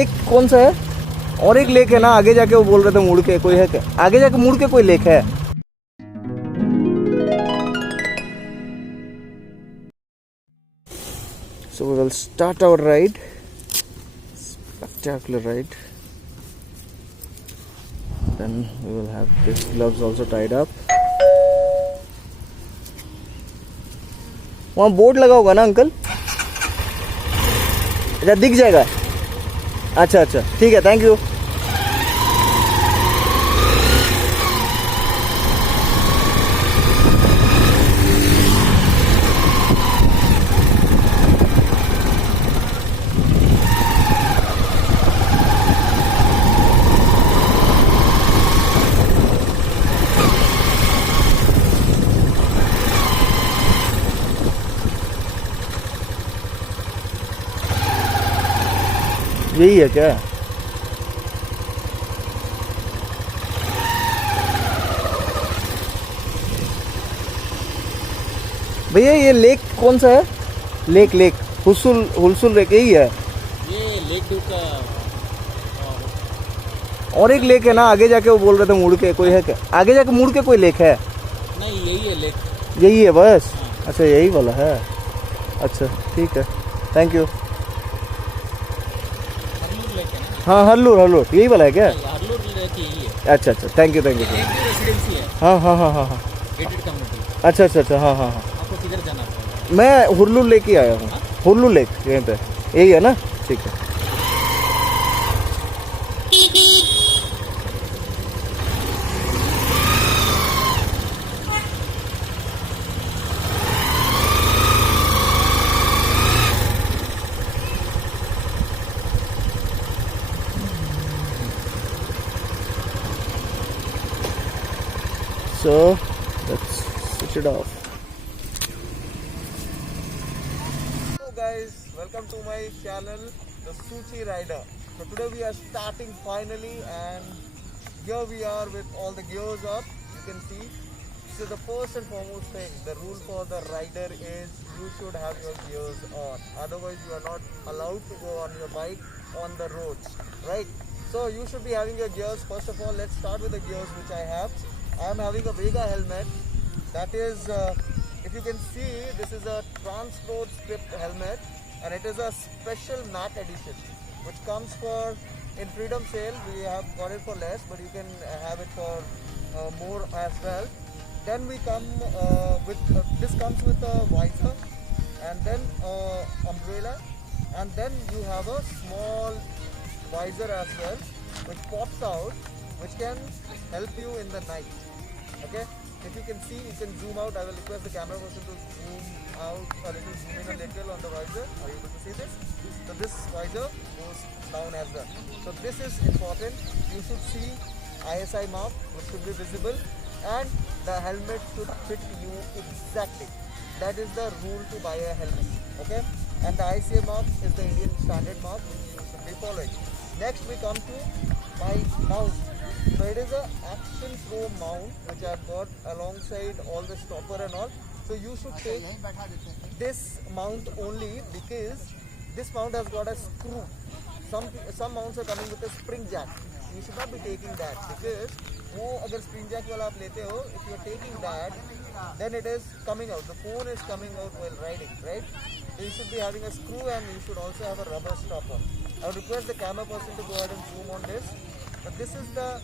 Lake कौन सा है? और एक लेक है ना आगे जाके, वो बोल रहे थे मुड़ के कोई है क्या? आगे जाके मुड़ के कोई लेक है? So we will start our ride. Spectacular ride. Then we will have these gloves also tied up. वहाँ बोर्ड लगा होगा ना अंकल? अच्छा दिख जाएगा। अच्छा अच्छा ठीक है, थैंक यू। यही है क्या? भैया ये लेक कौन सा है? लेक हुलसुल लेक यही है? ये लेक का और एक लेक है ना आगे जाके, वो बोल रहे थे मुड़ के कोई है क्या? आगे जाके मुड़ के कोई लेक है? नहीं, यही है लेक। यही है बस? अच्छा यही वाला है। अच्छा ठीक है, थैंक यू। हरलूर लेक है ना? हाँ हरलूर यही वाला है क्या? हरलूर लेक यही है। अच्छा अच्छा थैंक यू। एक रेसिडेंसी है, हाँ गेटेड कम्युनिटी। अच्छा हाँ। आपको किधर जाना पड़ेगा? मैं हुरलू लेक ही आया हूँ। हुरलू लेक यहीं पे यही है ना? ठीक है। So let's switch it off. Hello guys, welcome to my channel, the Suchi Rider. So today we are starting finally, and here we are with all the gears up. You can see. So the first and foremost thing, the rule for the rider is you should have your gears on. Otherwise you are not allowed to go on your bike on the roads, right? So you should be having your gears. First of all, let's start with the gears which I have. I am having a Vega helmet. That is, if you can see, this is a Transroad Script helmet, and it is a special matte edition, which comes for in Freedom Sale. We have got it for less, but you can have it for more as well. Then we come with this comes with a visor, and then umbrella, and then you have a small visor as well, which pops out, which can help you in the night. Okay, if you can see, you can zoom out. I will request the camera person to zoom out a little, zoom in a little on the visor. Are you able to see this? So this visor goes down as well. So this is important. You should see ISI mark, which should be visible, and the helmet should fit you exactly. That is the rule to buy a helmet. Okay, and the ICA mark is the Indian standard mark, which you should be following. Next we come to my mount. So it is a Action Pro mount which I have got alongside all the stopper and all. So you should take this mount only because this mount has got a screw. Some mounts are coming with a spring jack. You should not be taking that because वो अगर spring jack वाला आप लेते हो, if you are taking that, then it is coming out. The phone is coming out while riding, right? So you should be having a screw, and you should also have a rubber stopper. I would request the camera person to go ahead and zoom on this. But this is the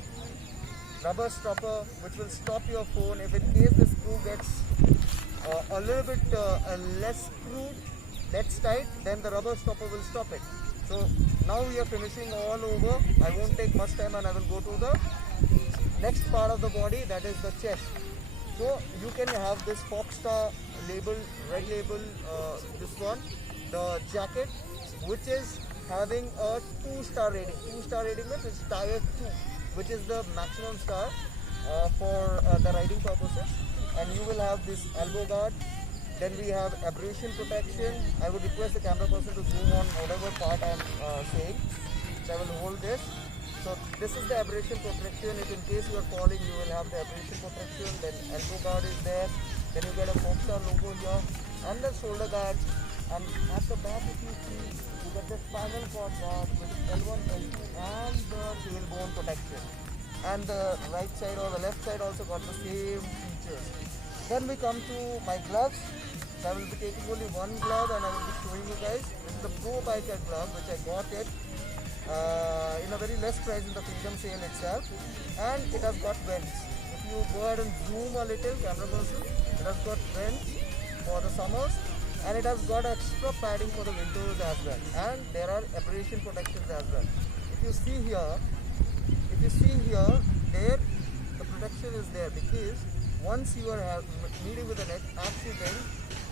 rubber stopper which will stop your phone if in case the screw gets a little bit less screwed, that's tight, then the rubber stopper will stop it. So now we are finishing all over. I won't take much time, and I will go to the next part of the body, that is the chest. So you can have this Foxstar label, red label, this one, the jacket, which is having a 2-star rating. 2-star rating means it's tier 2, which is the maximum star for the riding purposes. And you will have this elbow guard. Then we have abrasion protection. I would request the camera person to zoom on whatever part I am saying. So I will hold this. So this is the abrasion protection. If in case you are falling, you will have the abrasion protection. Then elbow guard is there. Then you get a Foxstar logo here, and the shoulder guard. And at the back, if you see, you get the spinal cord guard with L1, L2 and the tailbone protection. And the right side or the left side also got the same features. Then we come to my gloves. So I will be taking only one glove and I will be showing you guys. This is the Pro Biker glove which I got it in a very less price in the Freedom sale itself. And it has got vents. If you go ahead and zoom a little, camera person, it has got vents for the summers. And it has got extra padding for the winters as well. And there are abrasion protections as well. If you see here, there the protection is there because once you are meeting with an accident,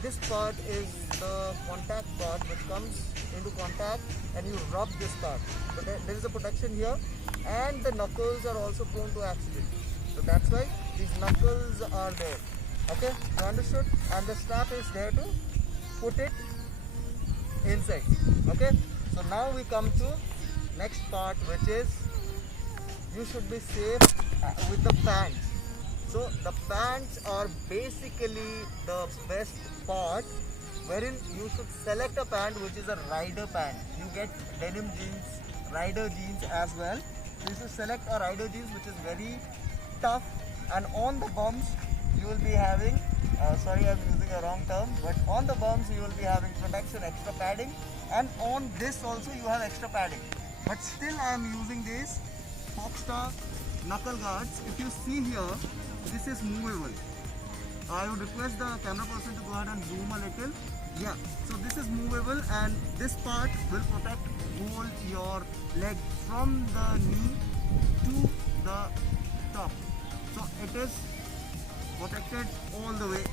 this part is the contact part which comes into contact and you rub this part. So there is a protection here, and the knuckles are also prone to accident. So that's why these knuckles are there. Okay, you understood? And the strap is there to put it inside. Okay, so now we come to next part, which is you should be safe with the pants. So the pants are basically the best part, wherein you should select a pant which is a rider pant. You get denim jeans, rider jeans as well. You should select a rider jeans which is very tough, and on the bumps you will be having, sorry I'm using a wrong term, but on the bumps you will be having protection, extra padding, and on this also you have extra padding. But still I am using these Foxstar knuckle guards. If you see here, this is movable. I would request the camera person to go ahead and zoom a little. Yeah, so this is movable, and this part will hold your leg from the knee to the top. So it is protected all the way.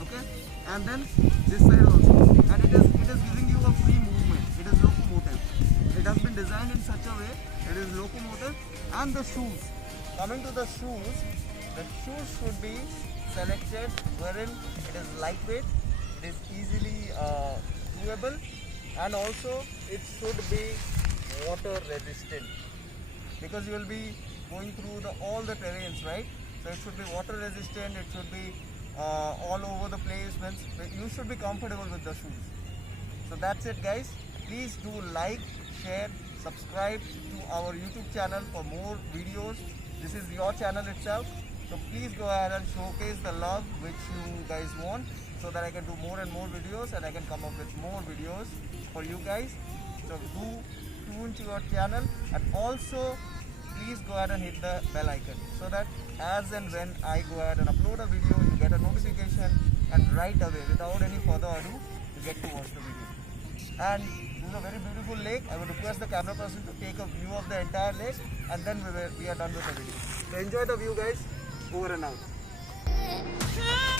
Okay, and then this side also, and it is giving you a free movement. It is locomotive. It has been designed in such a way it is locomotive. And the shoes, coming to the shoes should be selected wherein it is lightweight, it is easily doable, and also it should be water resistant, because you will be going through all the terrains, right? So it should be water resistant, it should be all over the place. You should be comfortable with the shoes. So that's it guys. Please do like, share, subscribe to our YouTube channel for more videos. This is your channel itself. So please go ahead and showcase the love which you guys want, so that I can do more and more videos and I can come up with more videos for you guys. So do tune to your channel, and also please go ahead and hit the bell icon, so that as and when I go ahead and upload a video, you get a notification, and right away without any further ado you get to watch the video. And this is a very beautiful lake. I would request the camera person to take a view of the entire lake, and then we are done with the video. So enjoy the view guys. Over and out.